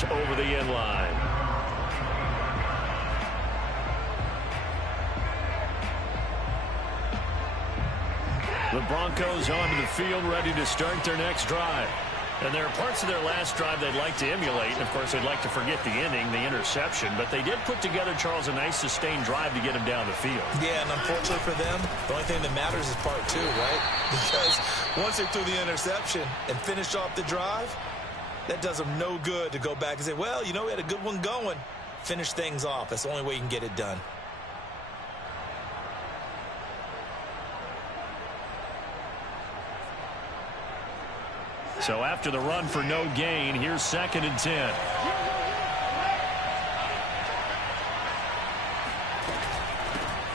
goes over the end line. The Broncos onto the field, ready to start their next drive. And there are parts of their last drive they'd like to emulate. And, of course, they'd like to forget the inning, the interception. But they did put together, Charles, a nice sustained drive to get him down the field. Yeah, and unfortunately for them, the only thing that matters is part two, right? Because once they threw the interception and finished off the drive, that does them no good to go back and say, well, you know, we had a good one going. Finish things off. That's the only way you can get it done. So after the run for no gain, here's 2nd and 10.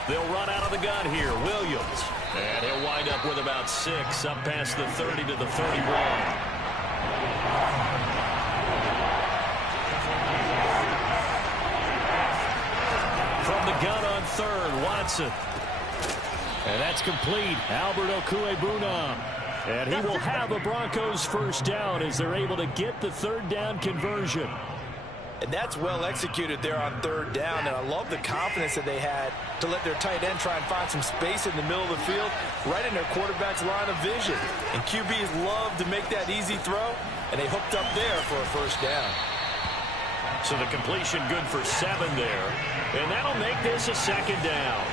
They'll run out of the gun here. Williams. And he'll wind up with about 6 up past the 30 to the 31. From the gun on 3rd, Watson. And that's complete. Albert Okwuegbunam. And he will have a Broncos first down as they're able to get the 3rd down conversion. And that's well executed there on 3rd down. And I love the confidence that they had to let their tight end try and find some space in the middle of the field, right in their quarterback's line of vision. And QBs love to make that easy throw, and they hooked up there for a first down. So the completion good for 7 there. And that'll make this a 2nd down.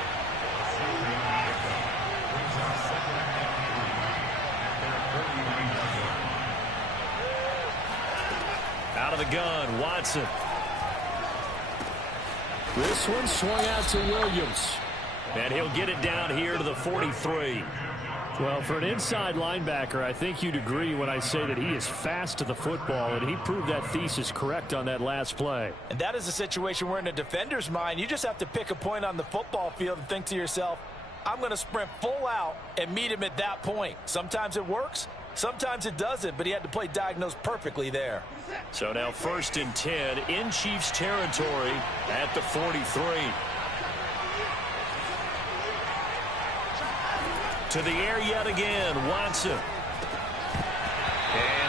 Out of the gun, Watson. This one swung out to Williams. And he'll get it down here to the 43. Well, for an inside linebacker, I think you'd agree when I say that he is fast to the football, and he proved that thesis correct on that last play. And that is a situation where in a defender's mind, you just have to pick a point on the football field and think to yourself, I'm going to sprint full out and meet him at that point. Sometimes it works. Sometimes it doesn't, but he had to play diagnosed perfectly there. So now 1st and 10 in Chiefs territory at the 43. To the air yet again, Watson. And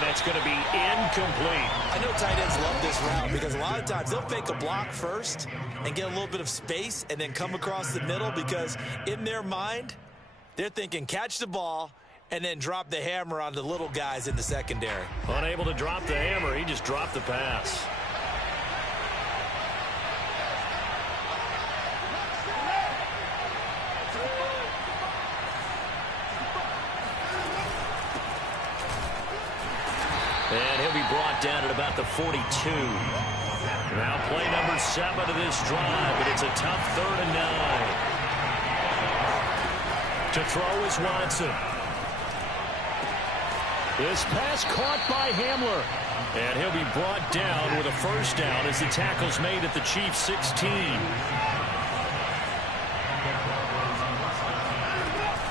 that's going to be incomplete. I know tight ends love this route because a lot of times they'll fake a block first and get a little bit of space and then come across the middle because in their mind, they're thinking catch the ball and then drop the hammer on the little guys in the secondary. Unable to drop the hammer, he just dropped the pass. And he'll be brought down at about the 42. Now play number 7 of this drive, but it's a tough 3rd and 9. To throw is Watson. This pass caught by Hamler. And he'll be brought down with a first down as the tackle's made at the Chiefs' 16.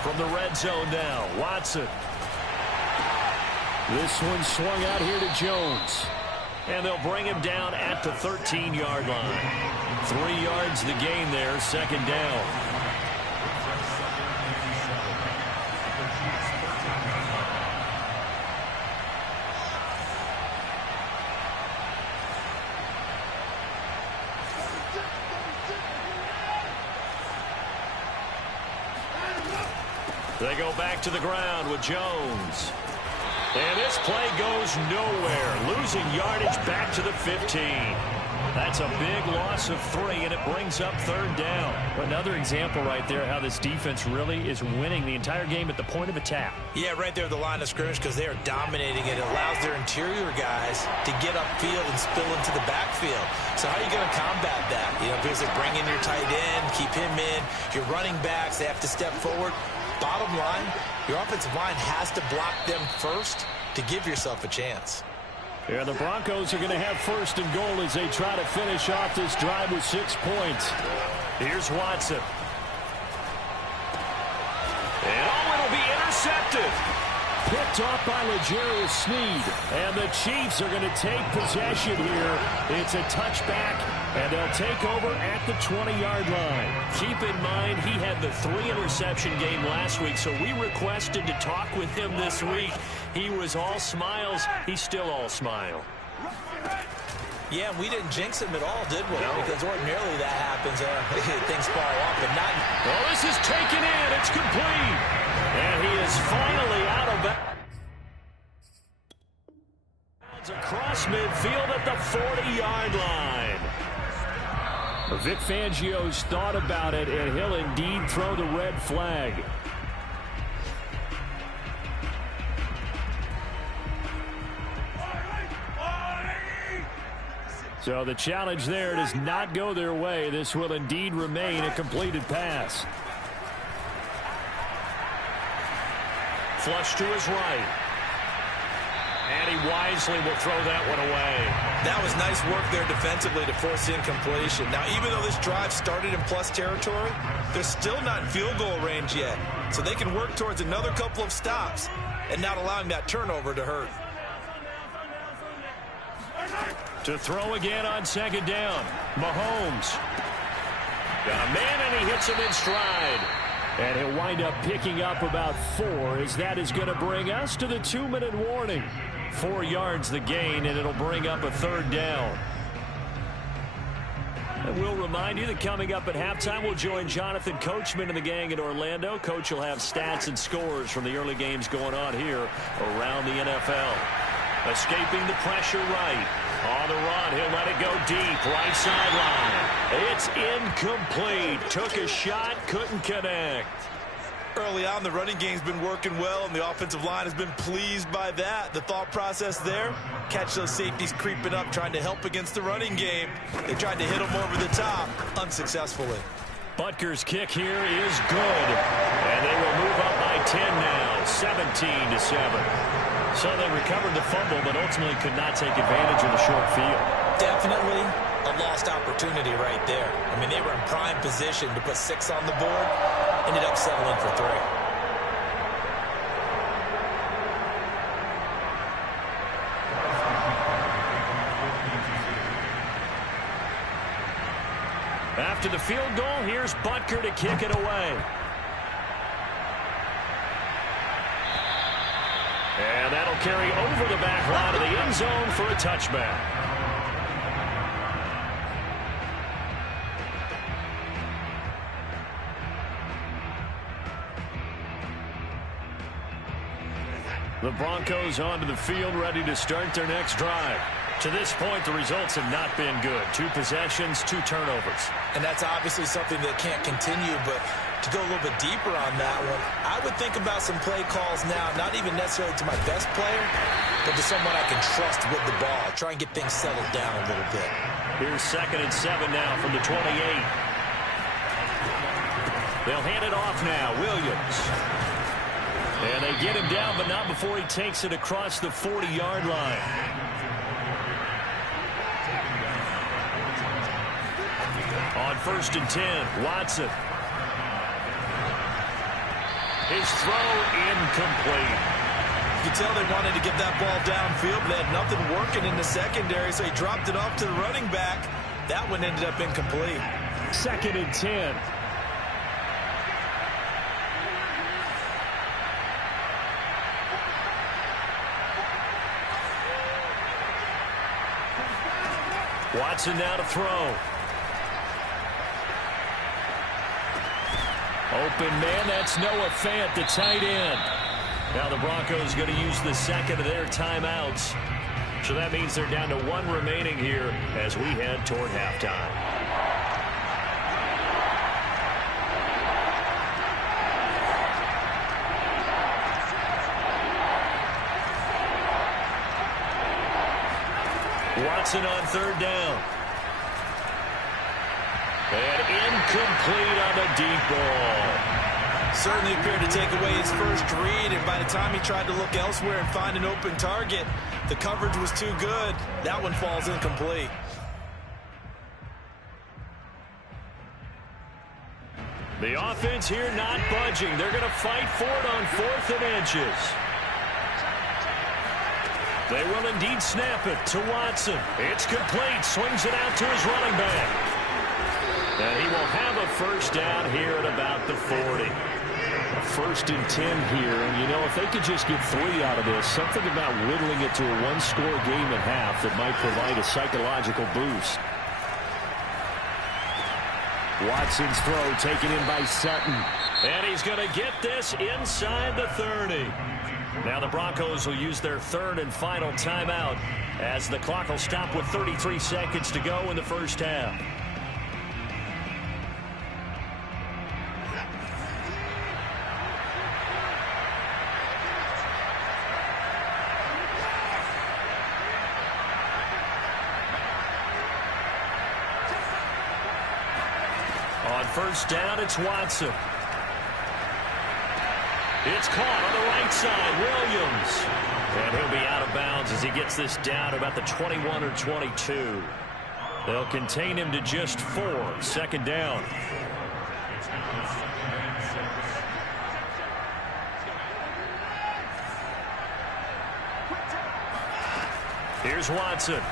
From the red zone now, Watson. This one swung out here to Jones. And they'll bring him down at the 13-yard line. 3 yards the gain there, 2nd down. They go back to the ground with Jones. And this play goes nowhere. Losing yardage back to the 15. That's a big loss of 3, and it brings up 3rd down. Another example right there how this defense really is winning the entire game at the point of attack. Yeah, right there at the line of scrimmage because they are dominating it. It allows their interior guys to get upfield and spill into the backfield. So how are you going to combat that? You know, because they bring in your tight end, keep him in. Your running backs, they have to step forward. Bottom line, your offensive line has to block them first to give yourself a chance. Yeah, the Broncos are going to have 1st and goal as they try to finish off this drive with 6 points. Here's Watson. And it'll be intercepted. Picked off by L'Jarius Sneed. And the Chiefs are going to take possession here. It's a touchback, and they'll take over at the 20-yard line. Keep in mind, he had the 3-interception game last week, so we requested to talk with him this week. He was all smiles. He's still all smile. Yeah, we didn't jinx him at all, did we? No. Because ordinarily that happens. Things fall off, but not. Oh, this is taken in. It's complete. And he is finally out of bounds. Across midfield at the 40-yard line. Vic Fangio's thought about it, and he'll indeed throw the red flag. So the challenge there does not go their way. This will indeed remain a completed pass. Flush to his right. And he wisely will throw that one away. That was nice work there defensively to force incompletion. Now, even though this drive started in plus territory, they're still not in field goal range yet. So they can work towards another couple of stops and not allowing that turnover to hurt. To throw again on second down. Mahomes. Got a man, and he hits him in stride. And he'll wind up picking up about 4, as that is going to bring us to the 2-minute warning. 4 yards the gain, and it'll bring up a third down. And we'll remind you that coming up at halftime, we'll join Jonathan Coachman and the gang in Orlando. Coach will have stats and scores from the early games going on here around the NFL. Escaping the pressure right. On the run, he'll let it go deep, right sideline. It's incomplete. Took a shot, couldn't connect. Early on, the running game's been working well, and the offensive line has been pleased by that. The thought process there, catch those safeties creeping up, trying to help against the running game. They tried to hit them over the top, unsuccessfully. Butker's kick here is good. And they will move up by 10 now, 17-7. So they recovered the fumble, but ultimately could not take advantage of the short field. Definitely a lost opportunity right there. I mean, they were in prime position to put 6 on the board. Ended up settling for 3. After the field goal, here's Butker to kick it away. And that'll carry over the back line of the end zone for a touchback. The Broncos onto the field, ready to start their next drive. To this point, the results have not been good. 2 possessions, 2 turnovers. And that's obviously something that can't continue, but to go a little bit deeper on that one, I would think about some play calls now, not even necessarily to my best player, but to someone I can trust with the ball. Try and get things settled down a little bit. Here's 2nd and 7 now from the 28. They'll hand it off now. Williams. And they get him down, but not before he takes it across the 40-yard line. On 1st and 10, Watson. His throw incomplete. You can tell they wanted to get that ball downfield, but they had nothing working in the secondary, so he dropped it off to the running back. That one ended up incomplete. 2nd and 10. Watson now to throw. Open man, that's Noah Fant, the tight end. Now the Broncos going to use the 2nd of their timeouts. So that means they're down to 1 remaining here as we head toward halftime. Watson on 3rd down. And incomplete on the deep ball. Certainly appeared to take away his first read, and by the time he tried to look elsewhere and find an open target, the coverage was too good. That one falls incomplete. The offense here not budging. They're going to fight for it on 4th and inches. They will indeed snap it to Watson. It's complete. Swings it out to his running back. And he will have a first down here at about the 40. First and 10 here. And, you know, if they could just get 3 out of this, something about whittling it to a one-score game at half that might provide a psychological boost. Watson's throw taken in by Sutton. And he's going to get this inside the 30. Now the Broncos will use their third and final timeout as the clock will stop with 33 seconds to go in the first half. On first down, it's Watson. It's caught on the right side, Williams. And he'll be out of bounds as he gets this down about the 21 or 22. They'll contain him to just 4. Second down. Here's Watson.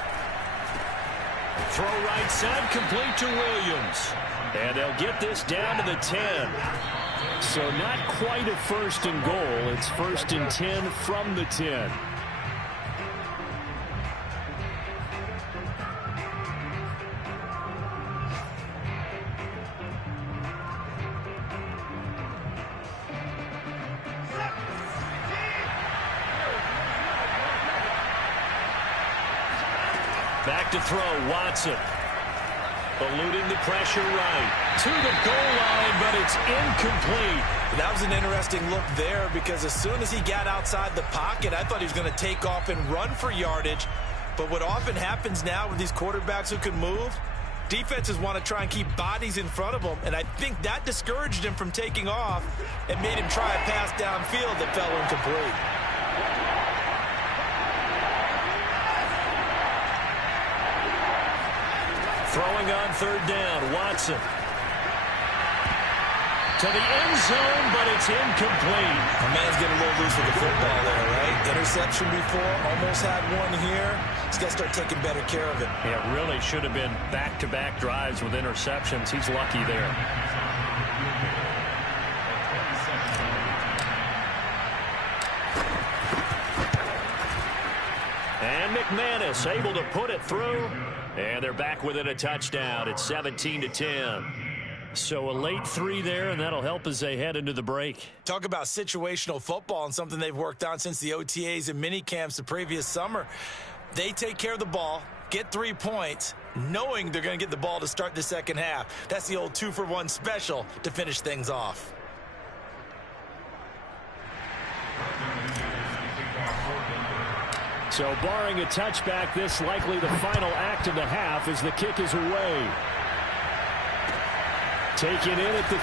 Throw right side, complete to Williams. And they'll get this down to the 10. So not quite a first and goal. It's first and 10 from the 10. Back to throw, Watson. Eluding the pressure right. To the goal line, but it's incomplete. That was an interesting look there because as soon as he got outside the pocket, I thought he was going to take off and run for yardage. But what often happens now with these quarterbacks who can move, defenses want to try and keep bodies in front of them. And I think that discouraged him from taking off and made him try a pass downfield that fell incomplete. Throwing on third down, Watson. To the end zone, but it's incomplete. A man's getting a little loose with the football there, right? Interception before, almost had one here. He's got to start taking better care of it. Yeah, really should have been back-to-back drives with interceptions. He's lucky there. And McManus able to put it through. And they're back within a touchdown. It's 17-10. So a late 3 there, and that'll help as they head into the break. Talk about situational football and something they've worked on since the OTAs and mini camps the previous summer. They take care of the ball, get 3 points, knowing they're going to get the ball to start the second half. That's the old 2-for-1 special to finish things off. So barring a touchback, this likely the final act of the half as the kick is away. Taken in at the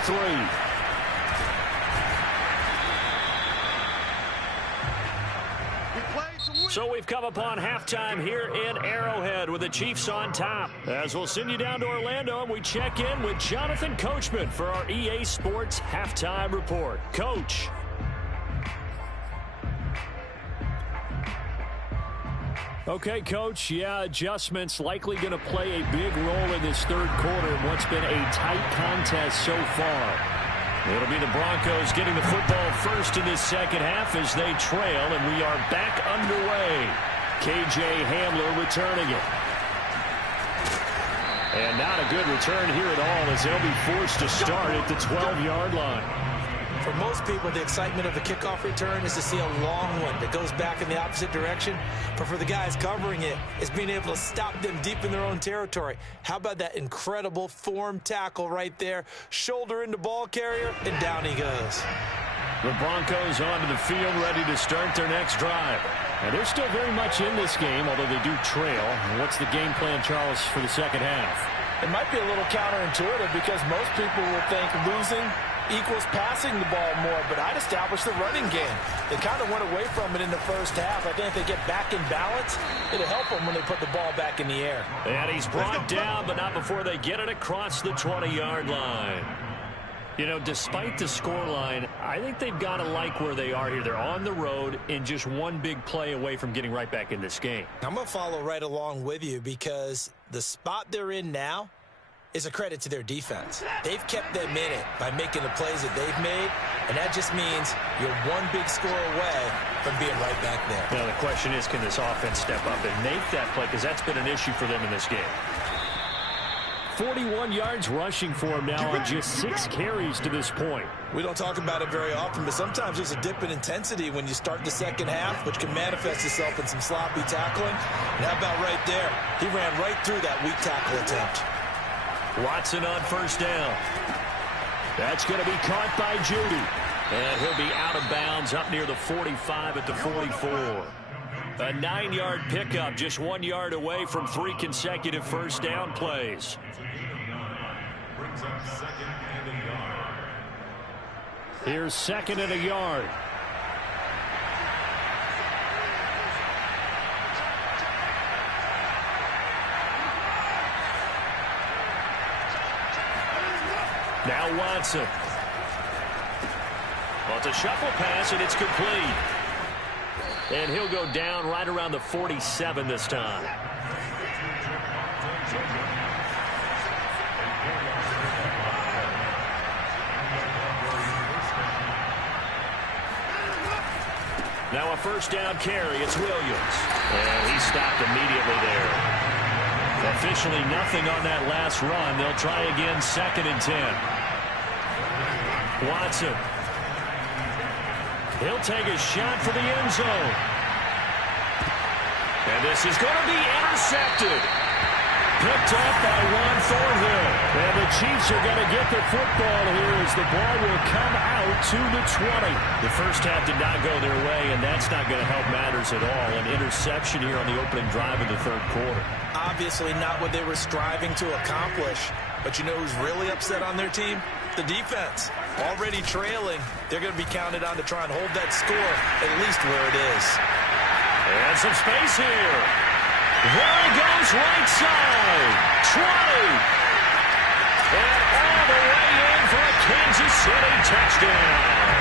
3. So we've come upon halftime here in Arrowhead with the Chiefs on top. As we'll send you down to Orlando and we check in with Jonathan Coachman for our EA Sports Halftime Report. Coach. Okay, Coach, yeah, adjustments likely going to play a big role in this third quarter in what's been a tight contest so far. It'll be the Broncos getting the football first in this second half as they trail, and we are back underway. K.J. Hamler returning it. And not a good return here at all as they'll be forced to start at the 12-yard line. For most people, the excitement of the kickoff return is to see a long one that goes back in the opposite direction. But for the guys covering it, it's being able to stop them deep in their own territory. How about that incredible form tackle right there? Shoulder into ball carrier, and down he goes. The Broncos onto the field ready to start their next drive. And they're still very much in this game, although they do trail. And what's the game plan, Charles, for the second half? It might be a little counterintuitive because most people will think losing equals passing the ball more, but I'd establish the running game. They kind of went away from it in the first half. I think if they get back in balance, it'll help them when they put the ball back in the air. And he's brought down, but not before they get it across the 20-yard line. You know, despite the scoreline, I think they've got to like where they are here. They're on the road and just one big play away from getting right back in this game. I'm going to follow right along with you because the spot they're in now, is a credit to their defense. They've kept them in it by making the plays that they've made, and that just means you're one big score away from being right back there. Now the question is, can this offense step up and make that play? Because that's been an issue for them in this game. 41 yards rushing for him now on just 6 carries to this point. We don't talk about it very often, but sometimes there's a dip in intensity when you start the second half, which can manifest itself in some sloppy tackling. And how about right there? He ran right through that weak tackle attempt. Watson on first down. That's going to be caught by Judy. And he'll be out of bounds up near the 45 at the 44. A 9-yard pickup, just 1 yard away from 3 consecutive first down plays. Here's 2nd and a yard. Now Watson. Well, it's a shuffle pass, and it's complete. And he'll go down right around the 47 this time. Now a first down carry. It's Williams. And he stopped immediately there. Officially nothing on that last run. They'll try again, 2nd and 10. Watson. He'll take a shot for the end zone. And this is going to be intercepted. Picked up by Juan Thornhill. And the Chiefs are going to get the football here as the ball will come out to the 20. The first half did not go their way, and that's not going to help matters at all. An interception here on the opening drive of the third quarter. Obviously not what they were striving to accomplish. But you know who's really upset on their team? The defense. Already trailing. They're going to be counted on to try and hold that score at least where it is. And some space here. There he goes, right side. 20. And all the way in for a Kansas City touchdown.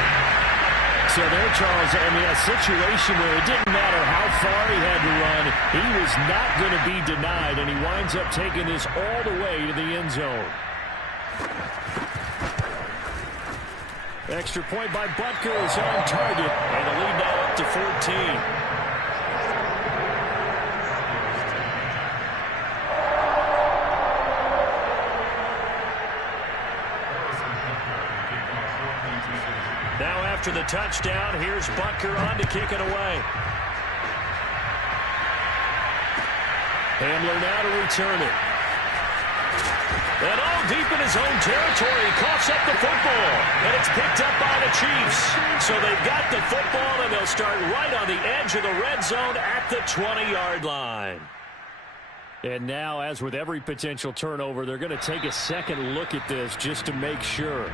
So there, Charles, I mean, a situation where it didn't matter how far he had to run. He was not going to be denied, and he winds up taking this all the way to the end zone. Extra point by Butker is on target, and the lead now up to 14. Now after the touchdown, here's Butker on to kick it away. Hamler now to return it. And all deep in his own territory, he coughs up the football. And it's picked up by the Chiefs. So they've got the football, and they'll start right on the edge of the red zone at the 20-yard line. And now, as with every potential turnover, they're going to take a second look at this just to make sure.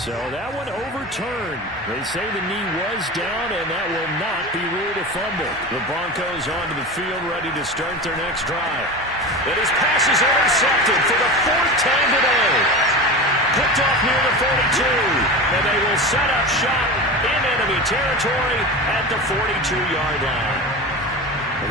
So that one overturned. They say the knee was down, and that will not be ruled a fumble. The Broncos onto the field, ready to start their next drive. And his pass is intercepted for the 4th time today. Picked off near the 42, and they will set up shop in enemy territory at the 42-yard line.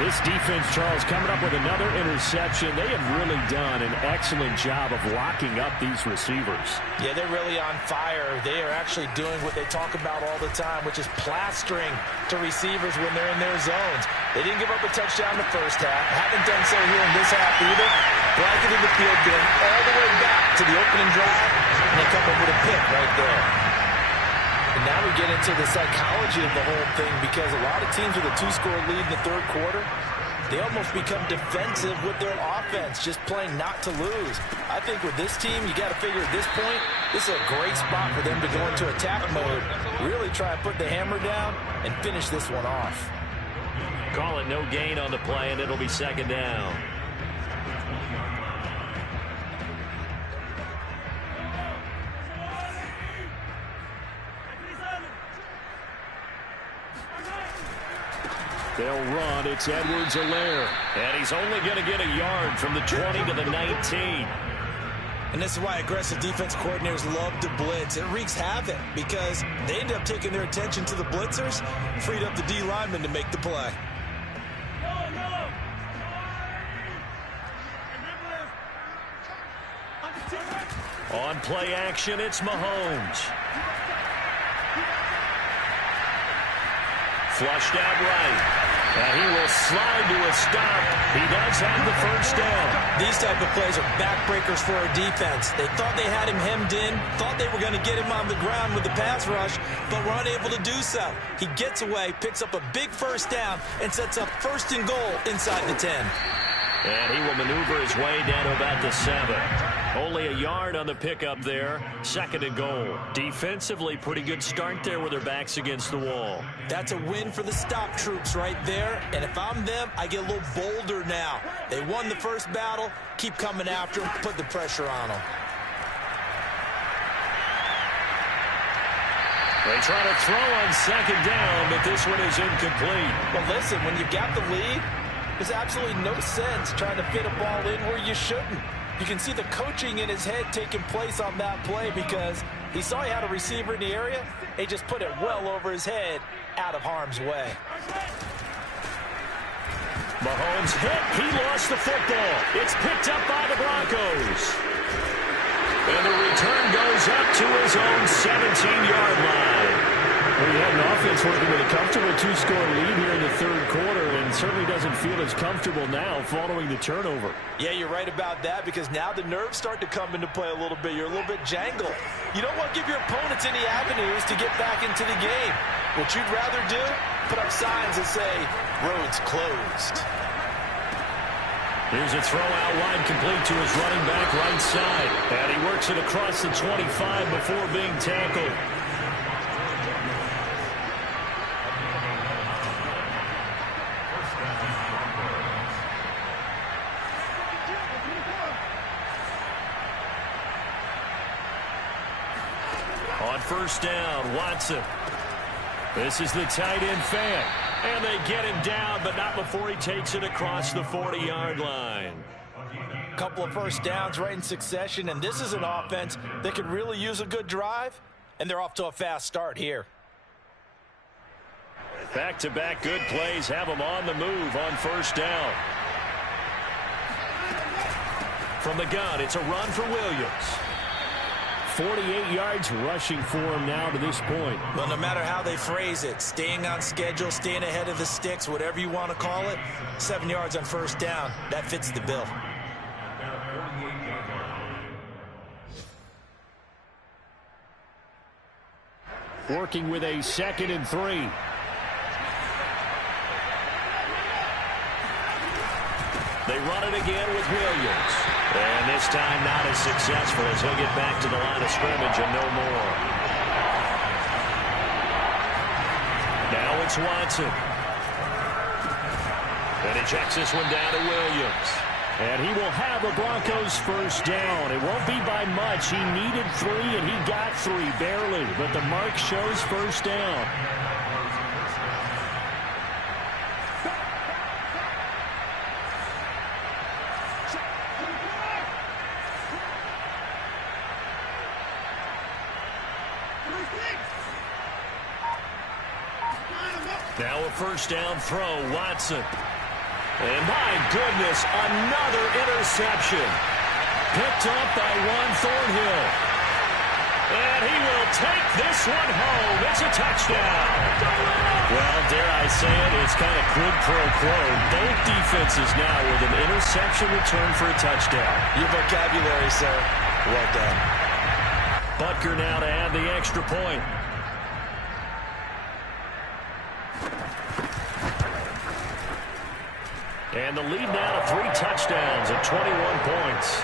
This defense, Charles, coming up with another interception. They have really done an excellent job of locking up these receivers. Yeah, they're really on fire. They are actually doing what they talk about all the time, which is plastering to receivers when they're in their zones. They didn't give up a touchdown in the first half. Haven't done so here in this half either. Blanketed the field, going all the way back to the opening drive, and they come up with a pick right there. And now we get into the psychology of the whole thing, because a lot of teams with a 2-score lead in the third quarter, they almost become defensive with their offense, just playing not to lose. I think with this team, you got to figure at this point, this is a great spot for them to go into attack mode, really try and put the hammer down and finish this one off. Call it no gain on the play, and it'll be 2nd down. They'll run. It's Edwards-Helaire. And he's only going to get a yard from the 20 to the 19. And this is why aggressive defense coordinators love to blitz. It wreaks havoc because they end up taking their attention to the blitzers, freed up the D lineman to make the play. On play action, it's Mahomes. Flushed out right. And he will slide to a stop. He does have the first down. These type of plays are backbreakers for a defense. They thought they had him hemmed in, thought they were going to get him on the ground with the pass rush, but were unable to do so. He gets away, picks up a big first down, and sets up first and goal inside the 10. And he will maneuver his way down to about the 7. Only a yard on the pickup there. Second and goal. Defensively, pretty good start there with their backs against the wall. That's a win for the stop troops right there. And if I'm them, I get a little bolder now. They won the first battle. Keep coming after them. Put the pressure on them. They try to throw on second down, but this one is incomplete. Well, listen, when you got the lead, there's absolutely no sense trying to fit a ball in where you shouldn't. You can see the coaching in his head taking place on that play because he saw he had a receiver in the area. He just put it well over his head, out of harm's way. Mahomes hit. He lost the football. It's picked up by the Broncos. And the return goes up to his own 17-yard line. Well, you have an offense working with a comfortable 2-score lead here in the third quarter and certainly doesn't feel as comfortable now following the turnover. Yeah, you're right about that because now the nerves start to come into play a little bit. You're a little bit jangled. You don't want to give your opponents any avenues to get back into the game. What you'd rather do, put up signs that say, roads closed. Here's a throw out wide complete to his running back right side. And he works it across the 25 before being tackled. On first down, Watson. This is the tight end fan. And they get him down, but not before he takes it across the 40-yard line. Couple of first downs right in succession, and this is an offense that could really use a good drive, and they're off to a fast start here. Back-to-back good plays have them on the move on first down. From the gun, it's a run for Williams. 48 yards rushing for him now to this point. Well, no matter how they phrase it, staying on schedule, staying ahead of the sticks, whatever you want to call it, 7 yards on first down, that fits the bill. Working with a 2nd and 3. They run it again with Williams. And this time not as successful as he'll get back to the line of scrimmage and no more. Now it's Watson. And he checks this one down to Williams. And he will have the Broncos first down. It won't be by much. He needed 3 and he got 3 barely. But the mark shows first down. Now a first down throw, Watson. And my goodness, another interception. Picked up by Juan Thornhill. And he will take this one home. It's a touchdown. Well, dare I say it, it's kind of quid pro quo. Both defenses now with an interception return for a touchdown. Your vocabulary, sir. Well done. Butker now to add the extra point. And the lead now to 3 touchdowns at 21 points.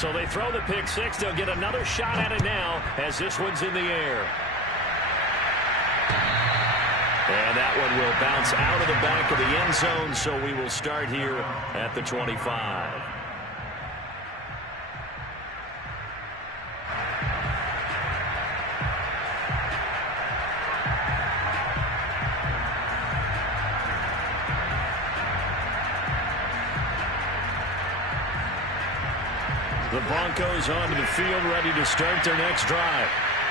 So they throw the pick 6. They'll get another shot at it now as this one's in the air. And that one will bounce out of the back of the end zone, so we will start here at the 25. The Broncos onto the field, ready to start their next drive.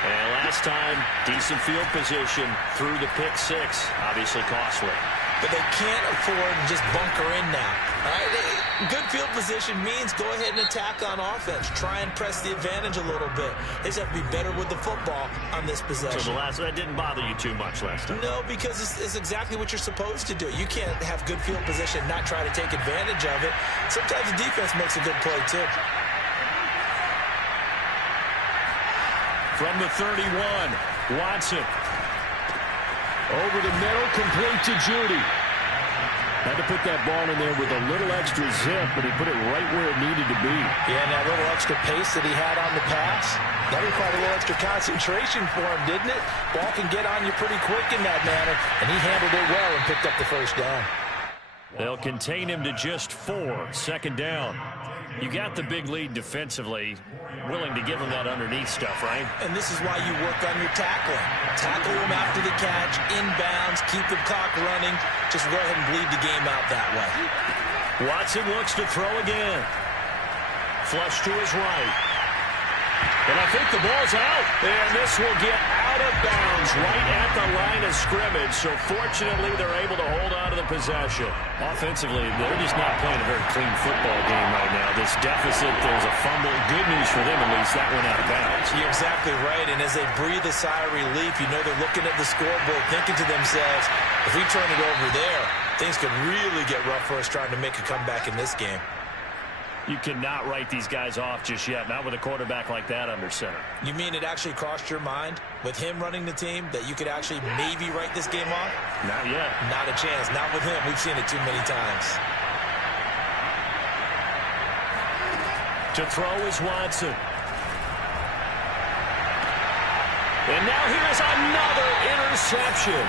And last time, decent field position through the pick six. Obviously costly. But they can't afford to just bunker in now. All right? Good field position means go ahead and attack on offense. Try and press the advantage a little bit. They just have to be better with the football on this possession. So that didn't bother you too much last time? No, because it's exactly what you're supposed to do. You can't have good field position and not try to take advantage of it. Sometimes the defense makes a good play, too. From the 31, Watson. Over the middle, complete to Judy. Had to put that ball in there with a little extra zip, but he put it right where it needed to be. Yeah, and that little extra pace that he had on the pass, that required a little extra concentration for him, didn't it? Ball can get on you pretty quick in that manner, and he handled it well and picked up the first down. They'll contain him to just 4. Second down. You got the big lead defensively. Willing to give him that underneath stuff, right? And this is why you work on your tackling. Tackle him after the catch, inbounds, keep the clock running. Just go ahead and bleed the game out that way. Watson looks to throw again. Flush to his right. And I think the ball's out. And this will get out of bounds right at the line of scrimmage. So fortunately, they're able to hold on to the possession. Offensively, they're just not playing a very clean football game right now. This deficit, there's a fumble. Good news for them, at least. That went out of bounds. You're exactly right. And as they breathe a sigh of relief, you know they're looking at the scoreboard, thinking to themselves, if we turn it over there, things could really get rough for us trying to make a comeback in this game. You cannot write these guys off just yet, not with a quarterback like that under center. You mean it actually crossed your mind with him running the team that you could actually maybe write this game off? Not yet. Not a chance. Not with him. We've seen it too many times. To throw is Watson. And now here's another interception.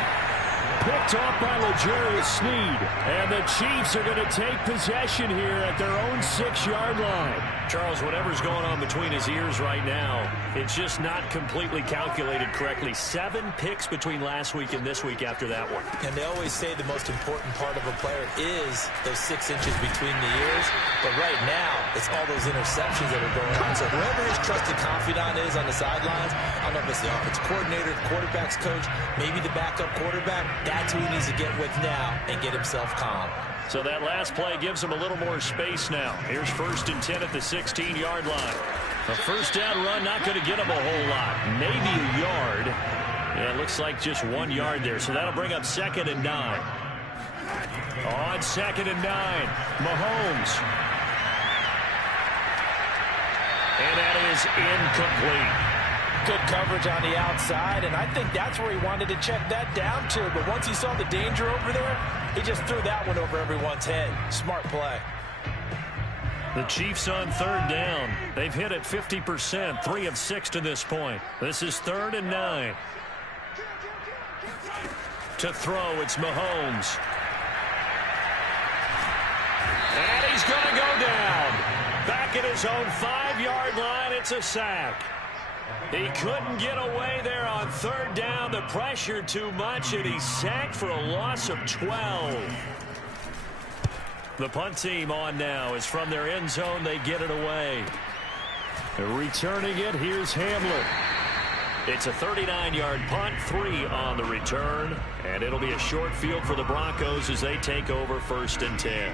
Picked off by L'Jarius Sneed. And the Chiefs are going to take possession here at their own 6-yard line. Charles, whatever's going on between his ears right now, it's just not completely calculated correctly. 7 picks between last week and this week after that one. And they always say the most important part of a player is those 6 inches between the ears. But right now, it's all those interceptions that are going on. So whoever his trusted confidant is on the sidelines, I don't know if it's the offensive coordinator, the quarterback's coach, maybe the backup quarterback, that's who he needs to get with now and get himself calm. So that last play gives him a little more space now. Here's 1st and 10 at the 16-yard line. A first down run not going to get him a whole lot. Maybe a yard. Yeah, it looks like just 1 yard there. So that'll bring up 2nd and 9. On 2nd and 9, Mahomes. And that is incomplete. Good coverage on the outside, and I think that's where he wanted to check that down to. But once he saw the danger over there, he just threw that one over everyone's head. Smart play. The Chiefs on 3rd down. They've hit it 50%, 3 of 6 to this point. This is 3rd and 9. To throw, it's Mahomes. And he's going to go down. Back at his own 5-yard line, it's a sack. He couldn't get away there on 3rd down. The pressure too much, and he's sacked for a loss of 12. The punt team on now is from their end zone. They get it away. Returning it, here's Hamler. It's a 39-yard punt, 3 on the return, and it'll be a short field for the Broncos as they take over 1st and 10.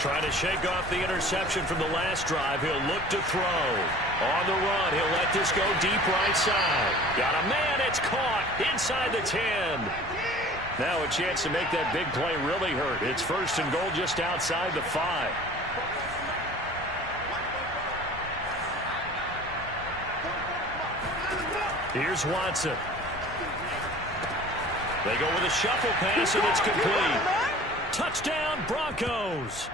Trying to shake off the interception from the last drive. He'll look to throw. On the run, he'll let this go deep right side. Got a man, it's caught inside the 10. Now a chance to make that big play really hurt. It's 1st and goal just outside the 5. Here's Watson. They go with a shuffle pass, and it's complete. Touchdown, Broncos.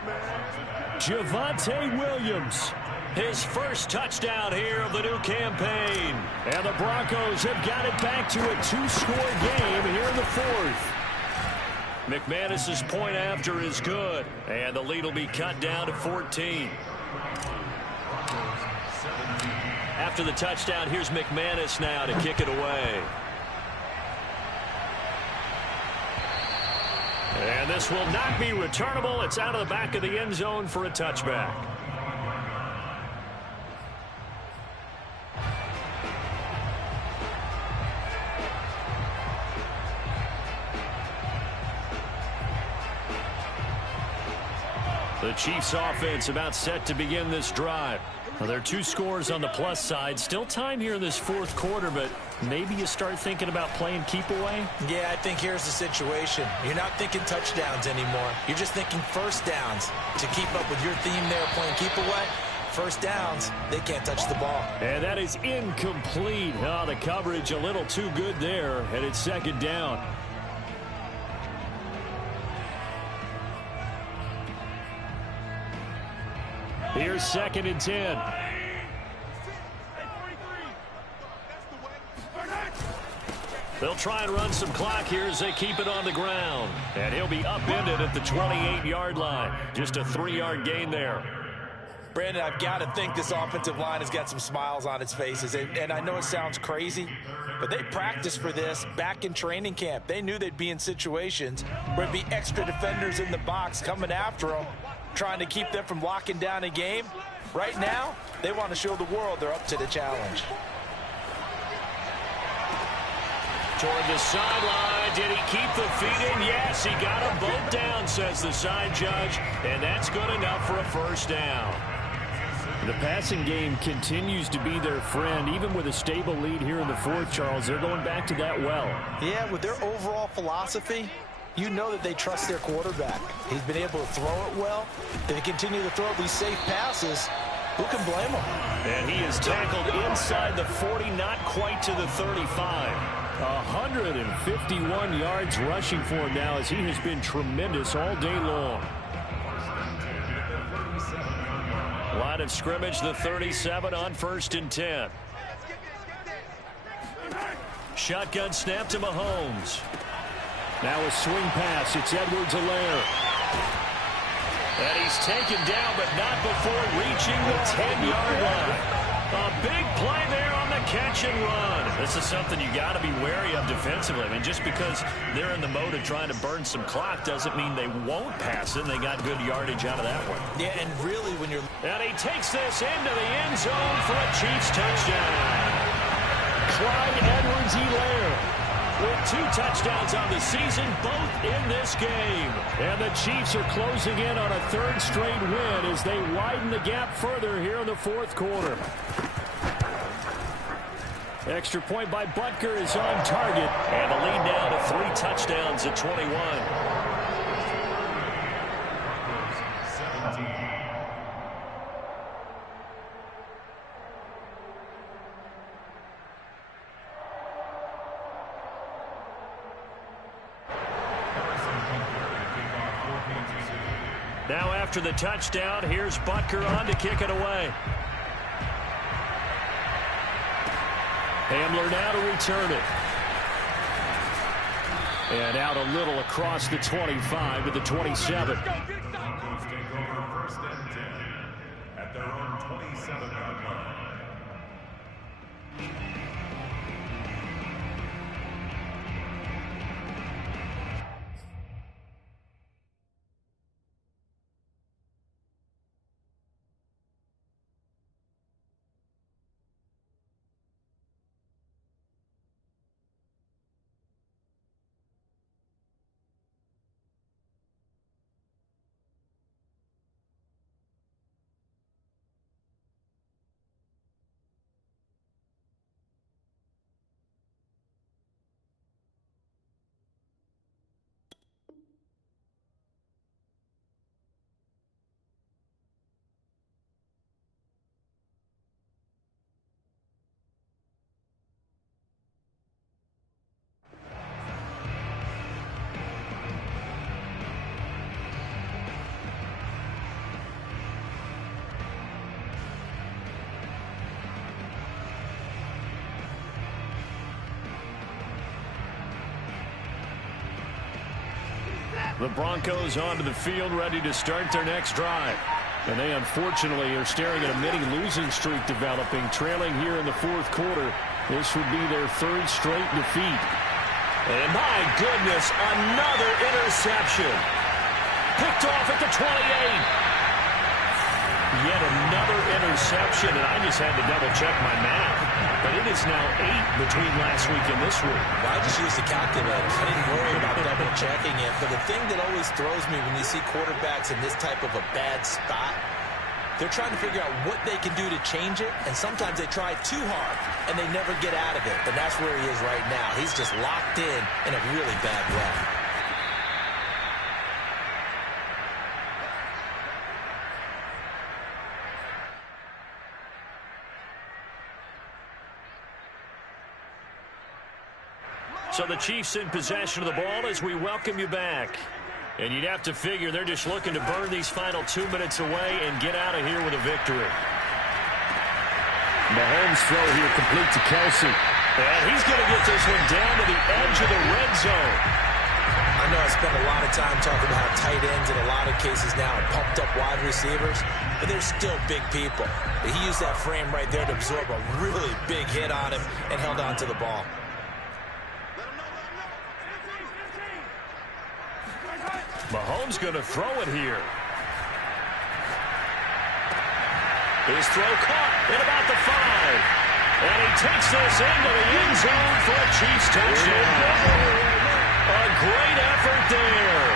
Javonte Williams, his first touchdown here of the new campaign. And the Broncos have got it back to a 2-score game here in the 4th. McManus's point after is good, and the lead will be cut down to 14. after the touchdown, here's McManus now to kick it away. And this will not be returnable. It's out of the back of the end zone for a touchback. The Chiefs offense about set to begin this drive. Well, there are 2 scores on the plus side. Still time here in this fourth quarter, but maybe you start thinking about playing keep away? Yeah, I think here's the situation. You're not thinking touchdowns anymore. You're just thinking first downs. To keep up with your theme there, playing keep away, first downs, they can't touch the ball. And that is incomplete. Oh, the coverage a little too good there, and it's second down. Here's 2nd and 10. They'll try and run some clock here as they keep it on the ground. And he'll be upended at the 28-yard line. Just a 3-yard gain there. Brandon, I've got to think this offensive line has got some smiles on its faces. And I know it sounds crazy, but they practiced for this back in training camp. They knew they'd be in situations where there'd be extra defenders in the box coming after them, trying to keep them from locking down a game. Right now, they want to show the world they're up to the challenge. Toward the sideline. Did he keep the feet in? Yes, he got them both down, says the side judge. And that's good enough for a first down. The passing game continues to be their friend. Even with a stable lead here in the fourth, Charles, they're going back to that well. Yeah, with their overall philosophy, you know that they trust their quarterback. He's been able to throw it well. They continue to throw these safe passes. Who can blame him? And he is tackled inside the 40, not quite to the 35. 151 yards rushing for him now as he has been tremendous all day long. Line of scrimmage, the 37 on 1st and 10. Shotgun snap to Mahomes. Now a swing pass. It's Edwards-Helaire. And he's taken down, but not before reaching the 10-yard line. A big play there on the catch and run. This is something you got to be wary of defensively. I mean, just because they're in the mode of trying to burn some clock doesn't mean they won't pass it. They got good yardage out of that one. Yeah, and really when you're... And he takes this into the end zone for a Chiefs touchdown. Clyde Edwards-Helaire with 2 touchdowns on the season, both in this game. And the Chiefs are closing in on a 3rd straight win as they widen the gap further here in the fourth quarter. Extra point by Butker is on target. And the lead now to 3 touchdowns at 21. Now after the touchdown, here's Butker on to kick it away. Hamler now to return it. And out a little across the 25 to the 27. Take over 1st and 10 at their own 27-yard line. The Broncos onto the field, ready to start their next drive. And they unfortunately are staring at a mini losing streak developing, trailing here in the fourth quarter. This would be their third straight defeat. And my goodness, another interception. Picked off at the 28. Yet another interception, and I just had to double-check my math. But it is now 8 between last week and this week. Well, I just used a calculator. I didn't worry about double-checking it. But the thing that always throws me when you see quarterbacks in this type of a bad spot, they're trying to figure out what they can do to change it, and sometimes they try too hard, and they never get out of it. And that's where he is right now. He's just locked in a really bad way. So the Chiefs in possession of the ball as we welcome you back. And you'd have to figure they're just looking to burn these final 2 minutes away and get out of here with a victory. Mahomes throw here complete to Kelsey. And he's going to get this one down to the edge of the red zone. I know I spent a lot of time talking about how tight ends in a lot of cases now are pumped up wide receivers, but they're still big people. He used that frame right there to absorb a really big hit on him and held on to the ball. Mahomes going to throw it here. His throw caught at about the 5. And he takes this into the end zone for a Chiefs touchdown. A great effort there.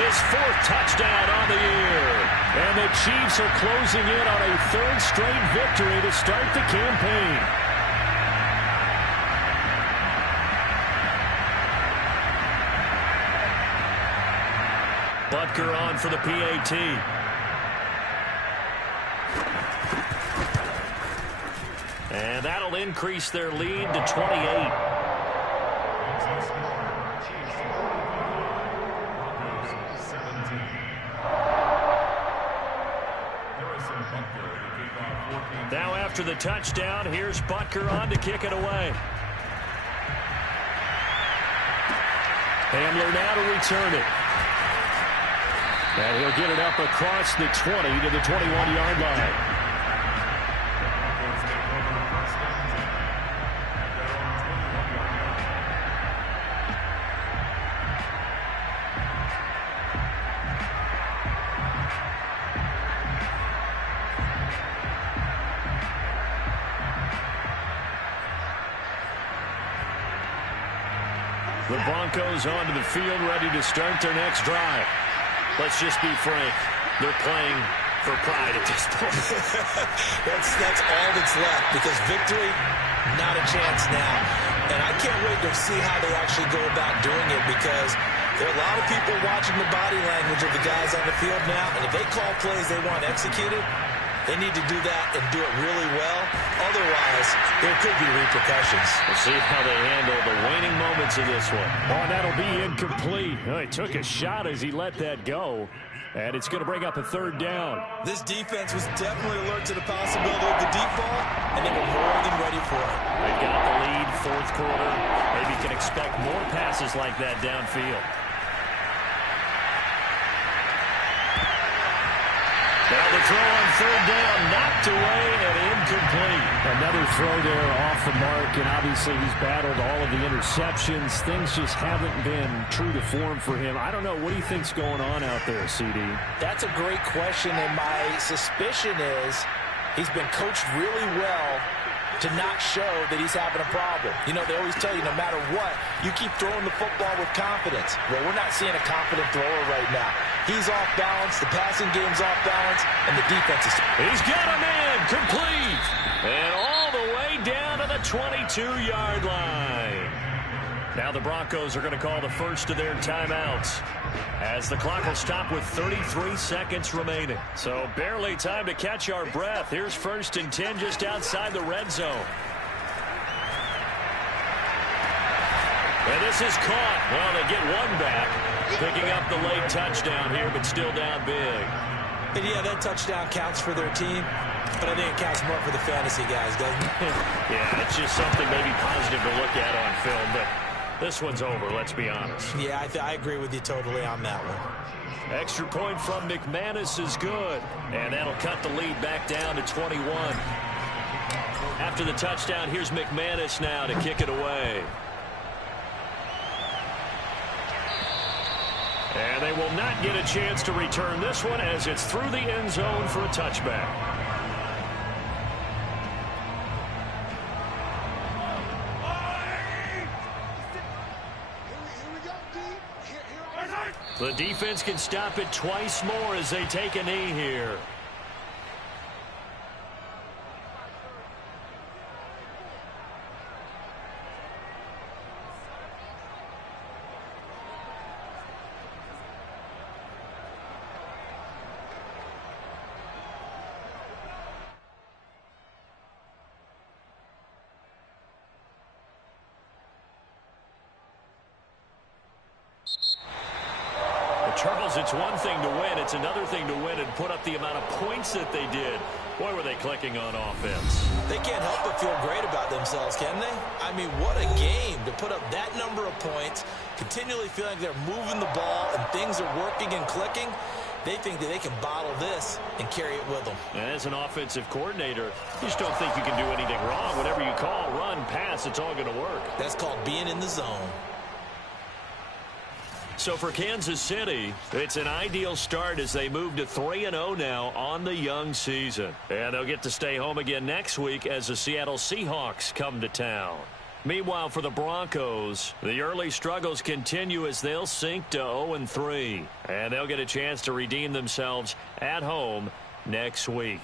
His 4th touchdown on the year. And the Chiefs are closing in on a 3rd straight victory to start the campaign. Butker on for the PAT. And that'll increase their lead to 28. Now after the touchdown, here's Butker on to kick it away. Hamler now to return it. And he'll get it up across the 20 to the 21-yard line. The Broncos onto the field, ready to start their next drive. Let's just be frank. They're playing for pride at this point. that's all that's left, because victory, not a chance now. And I can't wait to see how they actually go about doing it, because there are a lot of people watching the body language of the guys on the field now, and if they call plays they want executed, they need to do that and do it really well. Otherwise, there could be repercussions. We'll see how they handle the waning moments of this one. Oh, that'll be incomplete. Oh, he took a shot as he let that go. And it's going to bring up a 3rd down. This defense was definitely alert to the possibility of the deep ball, and they were more than ready for it. They've got the lead, 4th quarter. Maybe can expect more passes like that downfield. Now the throw on 3rd down, knocked away and incomplete. Another throw there off the mark, and obviously he's battled all of the interceptions. Things just haven't been true to form for him. I don't know. What do you think's going on out there, CD? That's a great question, and my suspicion is he's been coached really well to not show that he's having a problem. You know, they always tell you no matter what, you keep throwing the football with confidence. Well, we're not seeing a confident thrower right now. He's off balance, the passing game's off balance, and the defense is... He's got him in, complete, and all the way down to the 22-yard line. Now the Broncos are going to call the first of their timeouts, as the clock will stop with 33 seconds remaining. So barely time to catch our breath. Here's 1st and 10 just outside the red zone. And this is caught. Well, they get one back, picking up the late touchdown here, but still down big. And yeah, that touchdown counts for their team, but I think it counts more for the fantasy guys, doesn't it? Yeah, it's just something maybe positive to look at on film, but This one's over, let's be honest. Yeah, I agree with you totally on that one. Extra point from McManus is good. And that'll cut the lead back down to 21. After the touchdown, here's McManus now to kick it away. And they will not get a chance to return this one as it's through the end zone for a touchback. The defense can stop it twice more as they take a knee here. Charles, it's one thing to win. It's another thing to win and put up the amount of points that they did. Boy, were they clicking on offense. They can't help but feel great about themselves, can they? I mean, what a game to put up that number of points, continually feeling like they're moving the ball and things are working and clicking. They think that they can bottle this and carry it with them. And as an offensive coordinator, you just don't think you can do anything wrong. Whatever you call, run, pass, it's all going to work. That's called being in the zone. So for Kansas City, it's an ideal start as they move to 3-0 now on the young season. And they'll get to stay home again next week as the Seattle Seahawks come to town. Meanwhile, for the Broncos, the early struggles continue as they'll sink to 0-3. And they'll get a chance to redeem themselves at home next week.